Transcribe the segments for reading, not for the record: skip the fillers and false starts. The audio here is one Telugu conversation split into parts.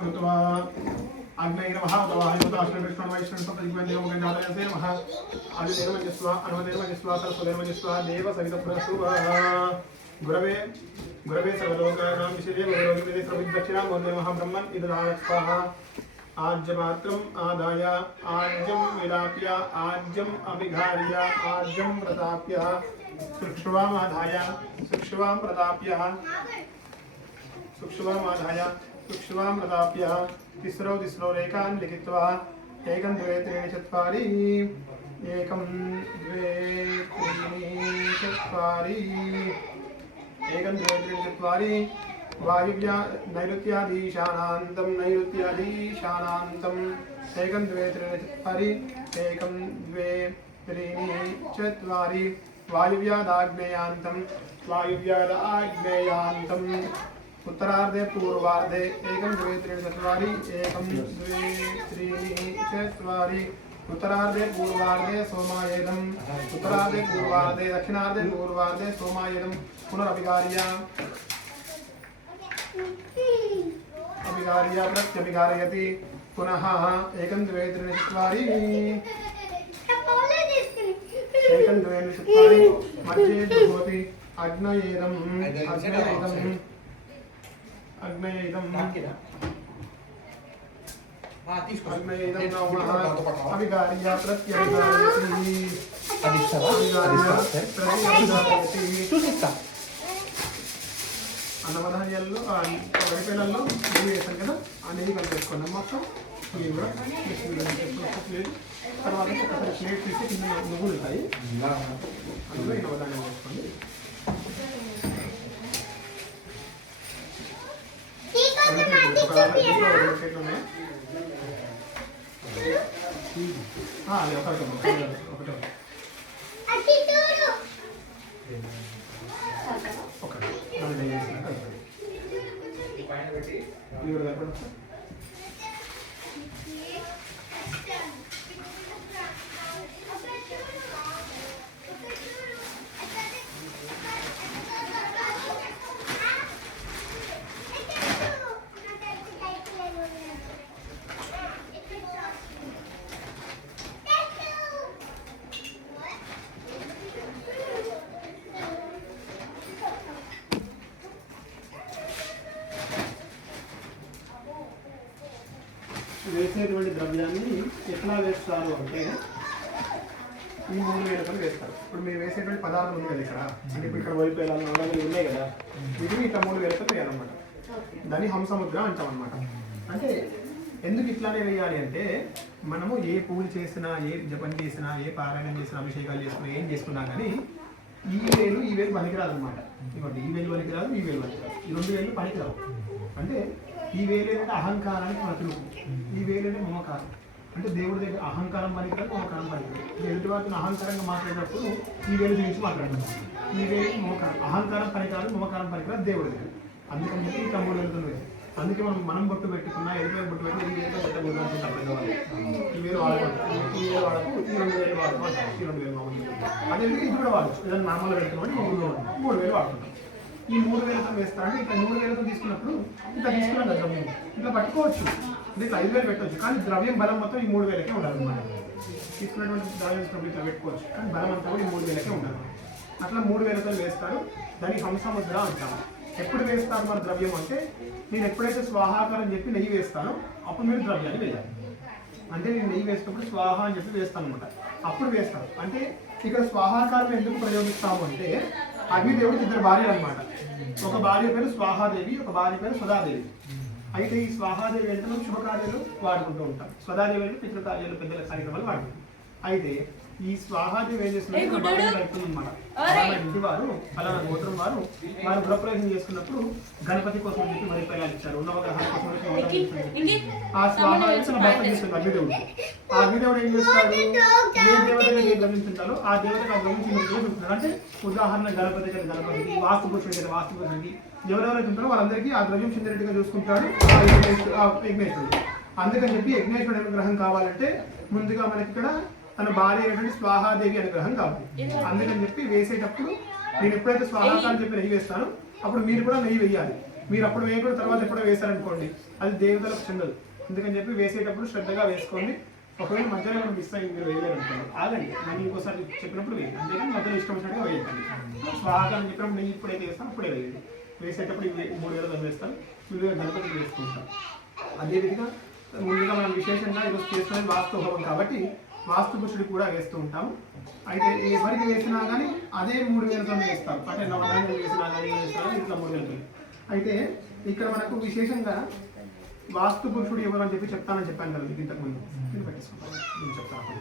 कृत्वा अग्नये नमः तवाहयोदाश्रम विष्णु वैष्णव सप्तजिह्वं गंगाधरसे नमः आदिदेवमजस्वा अनुदेवमजस्वा सरस्वदेवमजस्वा देव सवितपुरस्सुवः गुरवे गुरवे सर्वलोकानां विषये गुरुविदे सर्वविदक्षिणां वन्दे महाब्रह्मन् इददानस्वाः आज्यमात्रम् आदाय आज्यं विलाप्य आज्यम् अभिघार्य आज्यं प्रताप्य सुक्षुवामाधाय सुक्षुवां प्रताप्य सुक्षुवामाधाय सुक्षुवां प्रताप्य तिस्रो रेखान् लिखित्वा एकं द्वे त्रीणि चत्वारि एकं द्वे त्रीणि चत्वारि एकं द्वे त्रीणि चत्वारि वायुव्या नैऋत्याधीशानान्तं नैऋत्याधीशानान्तम् एकं द्वे त्रीणि चत्वारि एकं द्वे त्रीणि चत्वारि वायुव्यादाग्नेयान्तं वायुव्यादाग्नेयान्तम् उत्तरार्धे पूर्वार्धे एकं द्वे त्रीणि चत्वारि एकं द्वे त्रीणि चत्वारि उत्तरार्धे पूर्वार्धे सोमायेदम् उत्तरार्धे पूर्वार्धे दक्षिणार्धे पूर्वार्धे सोमायेदम् पुनरभिगार्य अभिगार्य प्रत्यभिगारयति पुनः एकं द्वे त्रीणि चत्वारि एकं द्वे त्रीणि चत्वारि मध्ये भवति अग्नयेदम् अग्नयेदम् अभिगार्य प्रत्यभिगारयति అన్నమధాన్యాల్లో వరిపేలల్లో నెయ్యి వేసాం కదా ఆ నెయ్యి కలిపేసుకున్నాం మొత్తం ఇవి కూడా తర్వాత ఒకసారి ప్లేట్ తీసి కింద నువ్వులు ఉంటాయి అందులో ఈ నవధాన్యం వేసుకోండి అది ఒకటి వేసేటువంటి ద్రవ్యాన్ని ఎట్లా వేస్తారు అంటే ఈ 3 వేలకలు వేస్తారు. ఇప్పుడు మీరు వేసేటువంటి పదార్థం ఉంది కదా ఇక్కడ, అంటే ఇప్పుడు ఇక్కడ వైపేలాలు నవలలు ఉన్నాయి కదా, ఇది ఇట్లా 3 వేలకలు వేయాలన్నమాట. దాన్ని హంసముద్ర అంటాం అనమాట. అంటే ఎందుకు ఇట్లానే వేయాలి అంటే మనము ఏ పూజ చేసినా, ఏ జపం చేసినా, ఏ పారాయణం చేసినా, అభిషేకాలు చేసుకున్నా, ఏం చేసుకున్నా కానీ ఈ వేలు పనికిరాదు అనమాట. ఇంకోటి ఈ వేలు పనికిరాదు, ఈ వేలు పనికిరాదు, ఈ 2 వేలు పనికిరావు. అంటే ఈ వేలు ఏంటంటే అహంకారానికి ప్రతిరూపం, ఈ వేలు అంటే మమకారం. అంటే దేవుడి దగ్గర అహంకారం పనికిరాదు, మమకారం పనికిరాదు. ఎదుటి వారిని అహంకారంగా మాట్లాడేటప్పుడు ఈ వేలు గురించి మాట్లాడతాం. ఈ వేలు మమకారం, అహంకారం పనికిరాదు, మమకారం పనికిరాదు దేవుడి దగ్గర. అందుకని చెప్పి ఈ 3 వేలుతుంది. అందుకే మనం బొట్టు పెట్టుకున్నా, ఎదుటి బొట్టు పెట్టి ఈ వేలు పెట్టకూడదు అనుకుంటాం పెద్దవాళ్ళు. ఈ వేలు వాడకూడదు, ఈ వేలు వాడకు, ఈ 2 వేలు వాడకు అంటారు. ఈ 2 వేలు మామూలు. అదే ఇది కూడా వాడచ్చు. ఏదైనా నామాలు పెట్టుకోమని 3 వేలు వాడుకుంటాం. ఈ 3 వేలతో వేస్తారంటే ఇట్లా 3 వేలతో తీసుకున్నప్పుడు ఇట్లా తీసుకున్నాం కదా ద్రవ్యం, ఇట్లా పట్టుకోవచ్చు. అంటే ఇట్లా 5 వేలు పెట్టవచ్చు, కానీ ద్రవ్యం బలం మొత్తం ఈ 3 వేలకే ఉండాలన్నమాట. తీసుకున్నటువంటి ద్రవ్యం ఇట్లా పెట్టుకోవచ్చు, కానీ బలం అంతా కూడా ఈ 3 వేలకే ఉండాలి. అట్లా 3 వేలతో వేస్తారు. దాన్ని హంసముద్ర అంటాము. ఎప్పుడు వేస్తారు మన ద్రవ్యం అంటే, నేను ఎప్పుడైతే స్వాహాకారం చెప్పి నెయ్యి వేస్తానో అప్పుడు మీరు ద్రవ్యాన్ని వేయాలి. అంటే నేను నెయ్యి వేసినప్పుడు స్వాహ అని చెప్పి వేస్తాను అనమాట, అప్పుడు వేస్తాను. అంటే ఇక్కడ స్వాహాకారం ఎందుకు ప్రయోగిస్తాము అంటే, అగ్నిదేవుడికి 2 భార్యలు అనమాట. ఒక భార్య పేరు స్వాహాదేవి, ఒక భార్య పేరు స్వదాదేవి. అయితే ఈ స్వాహాదేవి అంటే మనం శుభకార్యాలు వాడుకుంటూ ఉంటాం, స్వదాదేవి అంటే పితృకార్యాలు, పెద్దల కార్యక్రమాలు వాడుకుంటాం. అయితే ఈ స్వాహాదేవి ఏం చేస్తున్నారు, ఇంటి వారు అలానా గోత్రం వారు గృహప్రవేశం చేసుకున్నప్పుడు గణపతి కోసం చెప్పి మరి పిల్లలు ఇచ్చారు, ఉన్నవగ్రహాల కోసం ఆ స్వాహాదేవి తన భర్త చేస్తుంది అగ్నిదేవుడు. ఆ అగ్నిదేవుడు ఏం చేస్తాడు, ఏ దేవతగా ఏ గమనించుంటారో ఆ దేవతకు ఆ గమనించి చూపిస్తున్నారు. అంటే ఉదాహరణ గణపతి గారి గణపతికి, వాస్తు పురుషుడి గారి వాస్తు పురుషుడికి, ఎవరెవరైతే ఉంటారో వాళ్ళందరికీ ఆ ద్రవ్యం చెందినట్టుగా చూసుకుంటాడు యజ్ఞేశ్వరుడు. అందుకని చెప్పి యజ్ఞేశ్వరుడు అనుగ్రహం కావాలంటే ముందుగా మనకి ఇక్కడ తన భార్య అయినటువంటి స్వాహాదేవి అనుగ్రహం కావాలి. అందుకని చెప్పి వేసేటప్పుడు నేను ఎప్పుడైతే స్వాహాకారం చెప్పి నెయ్యి వేస్తానో అప్పుడు మీరు కూడా నెయ్యి వేయాలి. మీరు అప్పుడు వేయకూడదు, తర్వాత ఎప్పుడో వేశారనుకోండి అది దేవతలకు చెందదు. అందుకని చెప్పి వేసేటప్పుడు శ్రద్ధగా వేసుకోండి. ఒకవేళ మధ్యలో మనం మిస్ అయ్యి మీరు వేయలేరు అనుకోండి, ఆగండి, మళ్ళీ ఇంకోసారి చెప్పినప్పుడు వేయండి. అంతేకాని మధ్యలో ఇష్టం వచ్చినట్టుగా వేయకండి. స్వాగతం చెప్పినప్పుడు నేను ఇప్పుడైతే వేస్తాను అప్పుడే వేయండి. వేసేటప్పుడు 3 వేలు వేస్తాను, ముందుగా గణపతికి వేసుకుంటాం. అదేవిధంగా ముందుగా మనం విశేషంగా ఈరోజు చేసుకునేది వాస్తు హోమం కాబట్టి వాస్తు పురుషుడికి కూడా వేస్తూ ఉంటాము. అయితే ఎవరికి వేసినా కానీ అదే 3 వేలతో వేస్తారు. అంటే నవధాన్యాలు వేసినా కానీ వేసినా ఇట్లా 3 వేలతో. అయితే ఇక్కడ మనకు విశేషంగా వాస్తు పురుషుడు ఎవరు అని చెప్పి చెప్తానని చెప్పాను కదా మీకు ఇంతకుముందు. నేను చెప్తాను.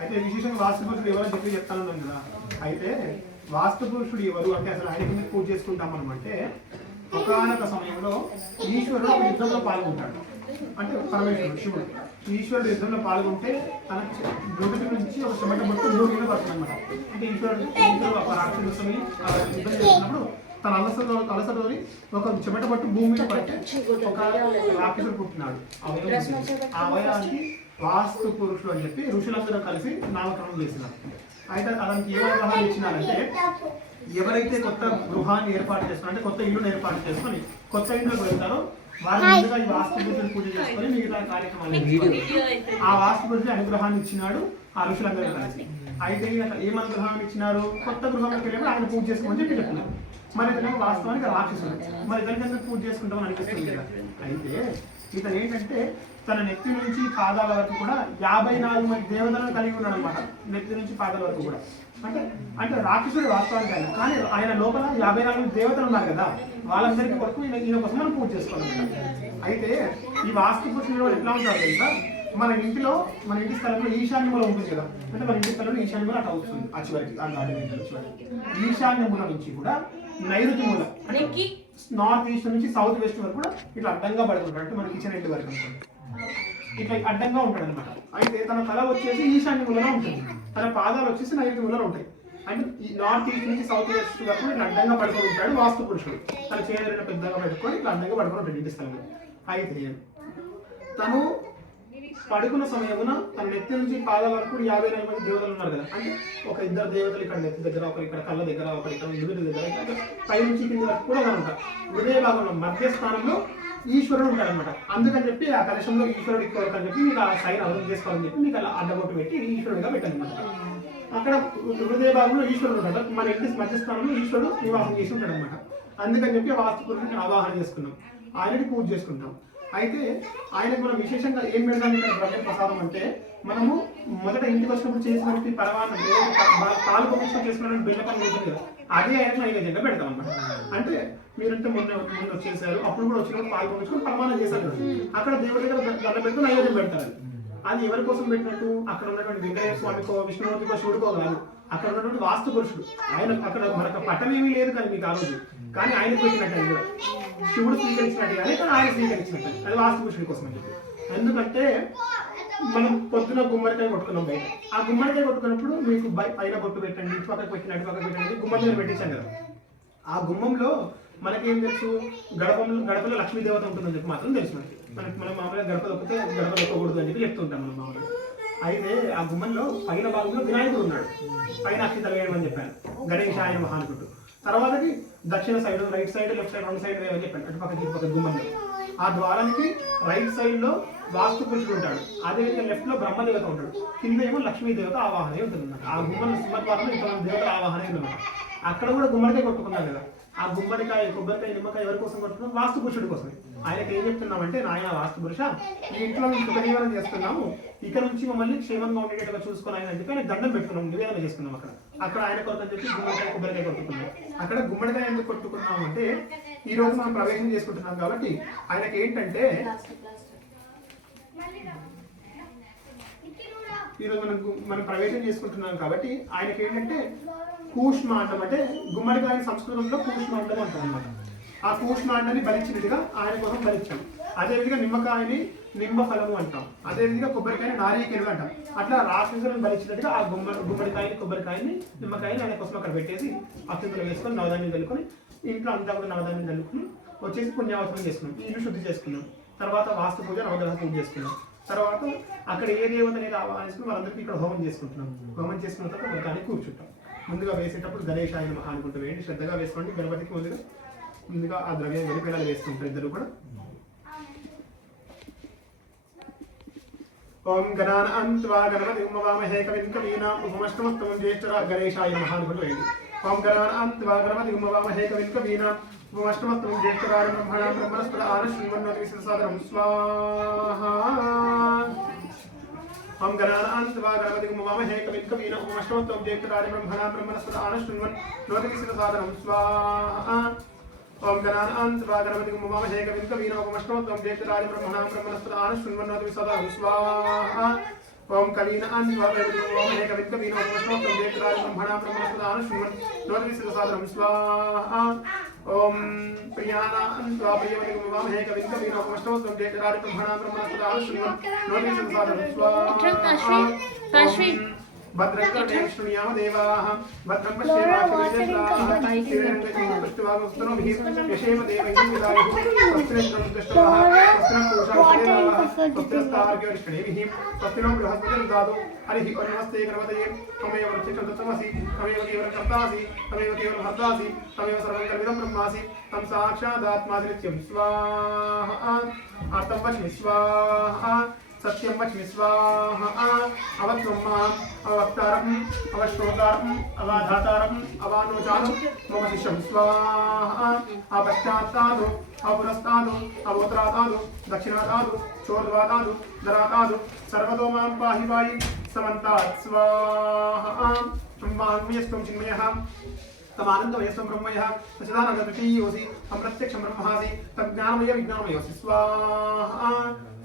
అయితే విశేషంగా వాస్తు పురుషుడు ఎవరు అని చెప్పి చెప్తాను కదా. అయితే వాస్తు పురుషుడు ఎవరు అంటే అసలు ఆయన కింద పూజ చేసుకుంటాం మనం అంటే ఒకానొక సమయంలో ఈశ్వరుడు యుద్ధంలో పాల్గొంటాడు. అంటే పరమేశ్వరుడు శివుడు ఈశ్వరుడు యుద్ధంలో పాల్గొంటే తన గొంతు నుంచి ఒక చెమట బొట్టు భూమి మీద పడుతుంది అనమాట. అంటే ఈశ్వరుడు ఒక రాక్షసుని యుద్ధం చేస్తున్నప్పుడు తన అలసటతోని ఒక చెమట బొట్టు భూమి మీద పడితే ఒక రాక్షసుడు పుట్టినాడు. ఆ అవయవానికి వాస్తు పురుషుడు అని చెప్పి ఋషులందరూ కలిసి నామకరణం చేసినారు. అయితే అతనికి ఏ అవగాహన ఇచ్చినారంటే ఎవరైతే కొత్త గృహాన్ని ఏర్పాటు చేసుకుని అంటే కొత్త ఇల్లును ఏర్పాటు చేసుకొని కొత్త ఇంట్లోకి వెళ్తారో వారి ముందుగా ఈ వాస్తు పురుషుడు పూజ చేసుకొని మిగతా కార్యక్రమాలు ఆ వాస్తు పురుషుడు అనుగ్రహాన్ని ఇచ్చినాడు ఆ ఋషులందరూ కలిసి. అయితే ఏం అనుగ్రహాన్ని ఇచ్చినారు? కొత్త గృహంలోకి వెళ్ళినప్పుడు ఆయన పూజ చేసుకోమని చెప్పి చెప్తున్నారు. మరి ఇతను వాస్తవానికి రాక్షసుడు, మరి ఇతనికంతా పూజ చేసుకుంటామని అనిపిస్తుంది కదా. అయితే ఇతను ఏంటంటే తన నెత్తి నుంచి పాదాల వరకు కూడా 54 మంది దేవతలను కలిగి ఉన్నాడు అనమాట. నెత్తి నుంచి పాదాల వరకు కూడా అంటే రాక్షసుడు వాస్తవానికి ఆయన, కానీ ఆయన లోపల 54 దేవతలు ఉన్నారు కదా, వాళ్ళందరికీ కొరకు ఈయన కోసం మనం పూజ చేసుకోవాలి. అయితే ఈ వాస్తు పురుషుడు ఎట్లా ఉంటారు తెలుసా? మన ఇంటి స్థలంలో ఈశాన్య మూల ఉంటుంది కదా, అంటే మన ఇంటి స్థలంలో ఈశాన్య మూల అట్లా వస్తుంది ఆ చివరికి ఆ గార్డెన్ ఈశాన్య మూల నుంచి కూడా నైరుతి మూల అంటే నార్త్ ఈస్ట్ నుంచి సౌత్ వెస్ట్ వరకు కూడా ఇట్లా అడ్డంగా పడుకుంటాడు. అంటే మన కిచెన్ ఎండ్ వరకు అనుకోండి ఇట్లా అడ్డంగా ఉంటాడు అనమాట. అయితే తన తల వచ్చేసి ఈశాన్య మూలలో ఉంటుంది, తన పాదాలు వచ్చేసి నైరుతి మూలలో ఉంటాయి. అంటే ఈ నార్త్ ఈస్ట్ నుంచి సౌత్ వెస్ట్ వరకు ఇట్లా అడ్డంగా పడుకొని ఉంటాడు వాస్తు పురుషుడు. తన చేతులను పెద్దగా పెట్టుకొని ఇట్లా అడ్డంగా పడుకొని ఉంటాడు ఇంటి స్థలంలో. అయితే తను పడుకున్న సమయమున తన నెత్తి నుంచి పాదాల వరకు 54 మంది దేవతలు ఉన్నారు కదా. అంటే ఒక 2 దేవతలు ఇక్కడ నెత్తి దగ్గర, ఒకరు ఇక్కడ కళ్ళ దగ్గర, ఒకరు ఇక్కడ నుదుటి దగ్గర, పై నుంచి కింద వరకు కూడా ఉంటారు. హృదయ భాగంలో మధ్య స్థానంలో ఈశ్వరుడు ఉంటాడు అనమాట. అందుకని చెప్పి ఆ కలశంలో ఈశ్వరుడు కోరిక అని చెప్పి మీకు ఆ సైన్ అర్థం చేసుకోవాలని చెప్పి మీకు అలా అడ్డబొట్టు పెట్టి ఈశ్వరుడిగా పెట్టాలన్నమాట. అక్కడ హృదయ భాగంలో ఈశ్వరుడు ఉంటాడు, మన ఇంటి మధ్య స్థానంలో ఈశ్వరుడు నివాసం చేసి ఉంటాడు అనమాట. అందుకని చెప్పి వాస్తు పురుషుడిని ఆవాహన చేసుకున్నాం, ఆయనకి పూజ చేసుకుంటాం. అయితే ఆయనకు మనం విశేషంగా ఏం పెడతాం ఇక్కడ బ్రహ్మ ప్రసాదం అంటే మనము మొదట ఇంటికి వచ్చినప్పుడు చేసినట్టు పరమాన్నం పాలు పంపించుకొని చేసుకున్నట్టు బెల్ల పని ఉంటుంది కదా, అదే ఆయనకు నైవేద్యంగా పెడతాం అన్నమాట. అంటే మీరంటే మొన్న వచ్చేసారు, అప్పుడు కూడా వచ్చినప్పుడు పాలు పంపించుకొని పరమాన్నం చేశారు కదా, అక్కడ దేవుడి దగ్గర దండ పెట్టుకుని నైవేద్యం పెడతారు. అది ఎవరి కోసం పెట్టినట్టు? అక్కడ ఉన్నటువంటి వెంకటేశ్వర స్వామికో విష్ణుమూర్తికో శివుడికో కాదు, అక్కడ ఉన్నటువంటి వాస్తు పురుషుడు. ఆయన అక్కడ మనకు పట్టం ఏమీ లేదు కానీ మీకు ఆ రోజు, కానీ ఆయనకు పెట్టినట్టు అది కూడా శివుడు స్వీకరించినట్టు కానీ ఆయన స్వీకరించినట్టు, అది వాస్తు పురుషుడి కోసం అని చెప్పి. ఎందుకంటే మనం పొద్దున గుమ్మడికాయ కొట్టుకున్నాం బయట, ఆ గుమ్మడికాయ కొట్టుకున్నప్పుడు మీకు పైన బొట్టు పెట్టండి, ఇటు పక్కకు పెట్టిన అటు పక్కకు పెట్టండి, గుమ్మం మీద పెట్టించాం కదా. ఆ గుమ్మంలో మనకేం తెలుసు? గడపలో లక్ష్మీదేవత ఉంటుందని చెప్పి మాత్రం తెలుసు మనకి. మనం మామూలుగా గడప దొక్కకూడదు అని చెప్పి చెప్తుంటాం మనం మామూలుగా. అయితే ఆ గుమ్మంలో పైన భాగంలో వినాయకుడు ఉన్నాడు, పైన అక్షింతలు వేయడం అని చెప్పాను, గణేశాయ నమః అనుకుంటూ. తర్వాతకి దక్షిణ side, right side, left side 2 side వేయమని చెప్పాను, అటు పక్క ఇటు పక్క గుమ్మంలో. ఆ ద్వారానికి రైట్ సైడ్ లో వాస్తు పురుషుడు ఉంటాడు, అదేవిధంగా లెఫ్ట్ లో బ్రహ్మదేవత ఉంటాడు, కింద ఏమో లక్ష్మీదేవత ఆవాహనే ఉంటుంది అన్నమాట. ఆ గుమ్మం సింహద్వారంలో ఇంతమంది దేవతల ఆవాహనే ఉందన్నమాట. అక్కడ కూడా గుమ్మడికాయ కొట్టుకున్నాం కదా, ఆ గుమ్మడికాయ, కొబ్బరికాయ, నిమ్మకాయ ఎవరి కోసం కొట్టుకున్నాం? వాస్తు పురుషుడి కోసమే. ఆయనకి ఏం చెప్తున్నామంటే, నాయన వాస్తు పురుష, ఈ ఇంట్లో మేము సుఖజీవనం చేస్తున్నాము, ఇక్కడ నుంచి మమ్మల్ని క్షేమంగా ఉండేటట్టుగా చూసుకొని ఆయన చెప్పి ఆయన దండం పెట్టుకున్నాం, నివేదన చేసుకున్నాం. అక్కడ ఆయన కొరకు చెప్పి గుమ్మడికాయ, కొబ్బరికాయ కొట్టుకున్నాం. అక్కడ గుమ్మడికాయ ఎందుకు కొట్టుకున్నాం అంటే, ఈ రోజు మనం ప్రవేశం చేసుకుంటున్నాం కాబట్టి ఆయనకి ఏంటంటే, ఈరోజు మనం ప్రవేశం చేసుకుంటున్నాం కాబట్టి ఆయనకి ఏంటంటే కూష్మాండం, అంటే గుమ్మడికాయ సంస్కృతంలో కూష్మాండం అంటారు అనమాట. ఆ కూష్మాండాన్ని బలిచ్చినట్టుగా ఆయన కోసం బలిచ్చాం. అదేవిధంగా నిమ్మకాయని నిమ్మ ఫలము అంటాం, అదేవిధంగా కొబ్బరికాయని నారీకేలు అంటాం. అట్లా రాక్షసులను బలిచ్చినట్టుగా ఆ గుమ్మడికాయని, కొబ్బరికాయని, నిమ్మకాయని ఆయన కోసం అక్కడ పెట్టేసి అక్షంతలు వేసుకొని నవధాన్యం చల్లుకొని ఇంట్లో అంతా కూడా నవధాన్యం చల్లుకుని వచ్చేసి పుణ్యావసరం చేసుకున్నాం, ఇల్లు శుద్ధి చేసుకున్నాం. తర్వాత వాస్తు పూజ, నవగ్రహ పూజ చేసుకున్నాం. తర్వాత అక్కడ ఏ దేవత అనేది ఆహ్వానించుకుని వాళ్ళందరికీ ఇక్కడ హోమం చేసుకుంటున్నాం. హోమం చేసుకున్న తర్వాత దానికి కూర్చుంటాం. ముందుగా వేసేటప్పుడు గణేశాయ నమః అనుకుంటూ వేయండి, శ్రద్ధగా వేసుకోండి. గణపతికి ముందుగా ముందుగా ఆ ద్రవ్యం వెలిపేలాలు వేస్తుంటారు ఇద్దరు కూడా. ఓం గణానాన్త్వా గణపతిం వవామహే కవిం కవీనాం ఉపమశ్రవస్తమం జ్యేష్ఠరా గణేశాయ నమః అనుకుంటూ. ఓం గణానాన్త్వా గణపతిం వవామహే కవిం కవీనాం ఉపమశ్రవస్తమం జ్యేష్ఠరాయ బ్రహ్మణాం బ్రహ్మణస్పద ఆనశ్వన్నోతి విశేషసాదరం స్వాహా. ఓం గణానాన్త్వా గణపతిం వవామహే కవిం కవీనాం ఉపమశ్రవస్తమం జ్యేష్ఠరాయ బ్రహ్మణాం బ్రహ్మణస్పద ఆనశ్వన్నోతి విశేషసాదరం స్వాహా. ఓం గణానాన్త్వా గణపతిం వవామహే కవిం కవీనాం ఉపమశ్రవస్తమం జ్యేష్ఠరాయ బ్రహ్మణాం బ్రహ్మణస్పద ఆనశ్వన్నోతి విశేషసాదరం స్వాహా. ఓం కవీనాన్త్వా గణపతిం వవామహే కవిం కవీనాం ఉపమశ్రవస్తమం జ్యేష్ఠరాయ బ్రహ్మణాం బ్రహ్మణస్పద ఆనశ్వన్నోతి విశేషసాదరం స్వాహా. ఓం ప్రియానాన్త్వా ప్రియవతిం వవామహే కవిం కవీనాం ఉపమశ్రవస్తమం జ్యేష్ఠరాయ బ్రహ్మణాం బ్రహ్మణస్పద ఆనశ్వన్నోతి విశేషసాదరం స్వాహా. భద్రంకర్ణే విష్ణుయామ దేవాః భద్రం పశ్యేమాక్షిరేజస్రాः యశేమ దేవైః విదాయుః స్వస్తిరం దృష్టాః స్వస్తిరం పూషాక్షేరాः స్వస్తిరస్తార్ఘ్యవిష్ణేభిః స్వస్తినో బృహస్పతిర్దాదు హరిః ఓం నమస్తే గణపతయే త్వమేవ వృత్తికృతమసి త్వమేవ కేవలం కర్తాసి త్వమేవ కేవలం హర్తాసి త్వమేవ సర్వం కల్విదం బ్రహ్మాసి తం సాక్షాదాత్మాసి నిత్యం స్వాహా. అర్థం వచ్మి స్వాహా. सत्यं वच्मि स्वाहा. अवत्वं माम् अवक्तारम् अवश्रोतारम् अवाधातारम् अवानोचारम् मम शिष्यं स्वाहा. अपश्चात्तादु अपुरस्तादु अवोत्तरातादु दक्षिणातादु चोर्ध्वातादु दरातादु सर्वतो मां पाहि पाहि समन्तात् स्वाहा. वाङ्मयस्त्वं चिन्मयः तमानन्दमयस्त्वं ब्रह्मयः सच्चिदानन्दतृतीयोऽसि अप्रत्यक्षं ब्रह्मासि तज्ज्ञानमय विज्ञानमयोऽसि स्वाहा.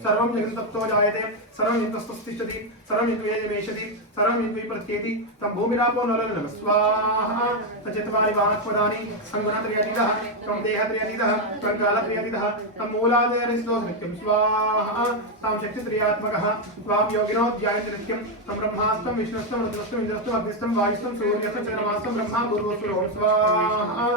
सर्वं जगन्तत्तो जायते सर्वं यत्तस्तिष्ठति सर्वं यद्वेदमेषति सर्वं यद्विप्रत्येति तं भूमिरापो नरः स्वाहा. तच्चत्वारि वाक्पदानि सङ्गुणत्रयतीतः त्वं देहत्रयतीतः त्वं कालत्रयतीतः तं मूलादेहरिस्तो नित्यं स्वाहा. तां शक्तित्रयात्मकः त्वां योगिनो ध्यायन्ति नित्यं तं ब्रह्मास्तं विष्णुस्तं रुद्रस्तं इन्द्रस्तं अग्निस्तं वायुस्तं सूर्यस्तं चन्द्रमास्तं ब्रह्मा पूर्वस्वरो स्वाहा.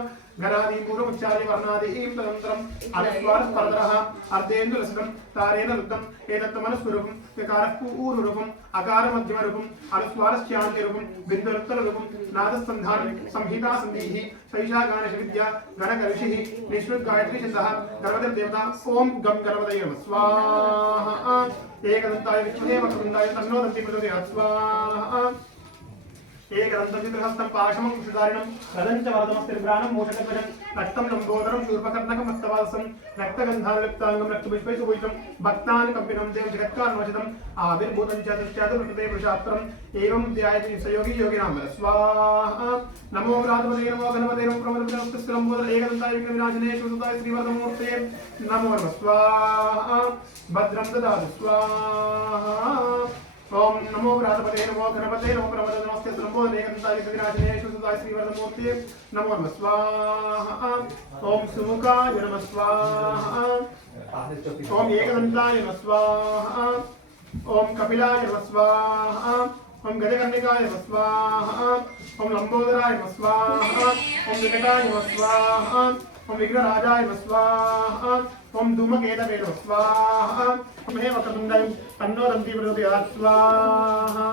गणादीं पूर्वमुच्चार्य वर्णादीं तदनन्तरम् अनुस्वारस्पर्धरः अर्धेन्दुरसकं तारेण रुद्धम् एतत्तमनुस्वरूपं विकारः पूर्वरूपम् अकारमध्यमरूपम् अनुस्वारश्चान्त्यरूपं बिन्दुरुत्तररूपं नादसन्धानं संहितासन्धिः शैषा गानशविद्या गणकऋषिः निःश्रुतगायत्री छन्दः गणपतिर्देवता ॐ गं गणपतये नमः स्वाहा. एकदन्ताय विष्णुवे वक्रतुण्डाय तन्नो दन्ति प्रचोदयात् स्वाहा. एकदन्तचित्रहस्तं पाशमं कुशधारिणं रदञ्च वरदमस्तिर्भ्राणं मोषकध्वजं रक्तं लम्बोदरं शूर्पकर्णकं हस्तवासं रक्तगन्धानुलिप्ताङ्गं रक्तपुष्पैः सुपूजितं भक्तानुकम्पिनं देवं जगत्कारणवशदम् आविर्भूतं च दृष्ट्यात् प्रकृते पुरुषात्रम् एवं ध्यायति सयोगी योगिनां स्वाहा. नमो व्रातपदे नमो गणपते नमो प्रमदस्तलम्बोदर एकदन्ताय विघ्नविनाशिने श्रुतताय श्रीवरदमूर्ते नमो नमः स्वाहा. भद्रं ददातु स्वाहा. ओम नमो व्रातपदे नमो गणपते नमो प्रमद नमस्ते संबोधने एकदन्ताय विघ्नविनाशिने श्रुतताय श्रीवरदमूर्ते नमो नमः स्वाहा. ओम सुमुखाय नमः स्वाहा. ओम एकदन्ताय नमः स्वाहा. ओम कपिलाय नमः स्वाहा. ओम गजकर्णिकाय नमः स्वाहा. ओम लंबोदराय नमः स्वाहा. ओम विकटाय नमः स्वाहा. ओम विघ्नराजाय नमः स्वाहा. ओम धूमकेतवे नमः स्वाहा. ओम हे वक्रतुण्डाय तन्नो दन्ति प्रचोदयात् स्वाहा.